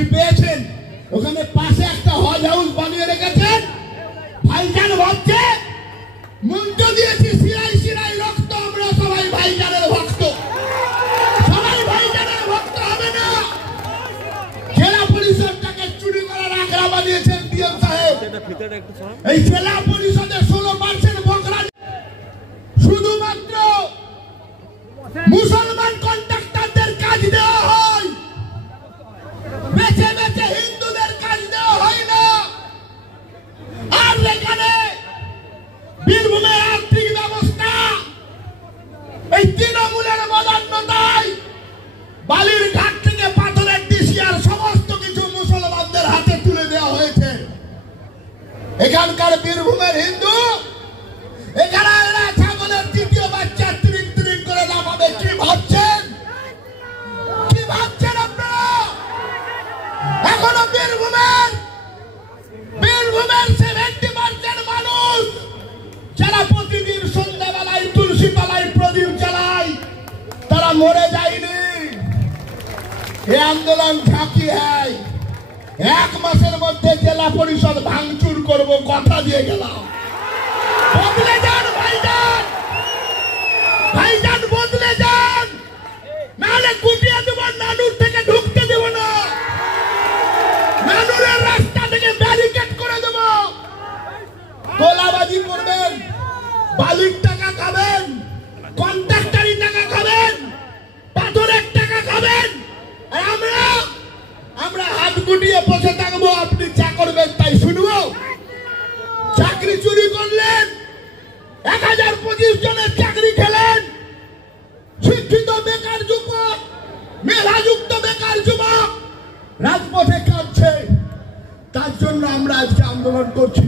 কি পেয়েছেন? ওখানে পাশে একটা হজ হাউস বানিয়ে রেখেছেন। ভাইজান ভাবছে মন্ত্র দিয়েছি সিরাই সিরাই রক্ত, আমরা সবাই ভাইজানের ভক্ত। সবাই ভাইজানের ভক্ত হবে না। জেলা পরিষদটাকে চুরি করার আখড়া বানিয়েছেন ডিএম সাহেব। এই জেলা পরিষদে 16% বকরা শুধুমাত্র মুসলমান কন্ট্রাক্টরদের কাজ দেওয়া হয়, বেছে বেছে হিন্দুদের কাজ দেওয়া হয় না। আর এখানে বীরভূমের আর্থিক ব্যবস্থা এই তৃণমূলের বদান্যতায় বালির ঘাট থেকে পাথরের ডিসিআর সমস্ত কিছু মুসলমানদের হাতে তুলে দেওয়া হয়েছে। এখানকার বীরভূমের হিন্দু এখানে ছাগলের তৃতীয় বাচ্চা ত্রিন ত্রিন করে নামাবে। কি ভাবছেন? কি ভাবছেন আপনারা? এখনো বীরভূমের 70% মানুষ যারা প্রতিদিন সন্ধ্যাবেলায় তুলসী তলায় প্রদীপ জ্বালায়, তারা মরে যায়নি। এ আন্দোলন ঝাঁকি হয়। 1 মাসের মধ্যে জেলা পরিষদ ভাঙচুর করব, কথা দিয়ে গেলাম। বদলে যান ভাইজান, ভাইজান বদলে যান, নাহলে গুটিয়ে দেব। নানুর থেকে ঢুকতে দেব না, নানুরের রাস্তা থেকে ব্যারিকেড করে দেব। গোলাবাজি করবেন, বালির টাকা খাবেন, কন্ট্রাক্টরি টাকা খাবেন, পাথরের টাকা খাবেন। আর আমরা হাত গুটিয়ে বসে থাকবো, আপনি যা করবেন তাই শুনবো। চাকরি চুরি করলেন, 1025 জনের চাকরি খেলেন। শিক্ষিত বেকার যুবক, মেধাযুক্ত বেকার যুবক রাজপথে কাঁদছে। তার জন্য আমরা আজকে আন্দোলন করছি।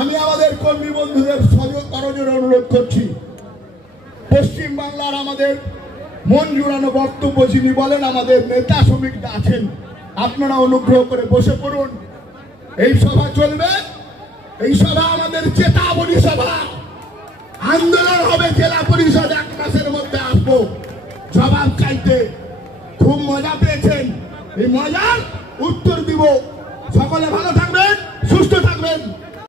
আমি আমাদের কর্মী বন্ধুদের সহযোগিতার অনুরোধ করছি। পশ্চিম বাংলার আমাদের মন জুড়ানো বক্তব্য যিনি বলেন, আমাদের নেতা শ্রমিকরা আছেন, আপনারা অনুগ্রহ করে বসে পড়ুন। এই সভা চলবে, এই সভা আমাদের চেতাবনী সভা। আন্দোলন হবে জেলা পরিষদ 1 মাসের মধ্যে আসবো জবাব চাইতে। খুব মজা পেয়েছেন, এই মজার উত্তর দিব। সকলে ভালো থাকুন।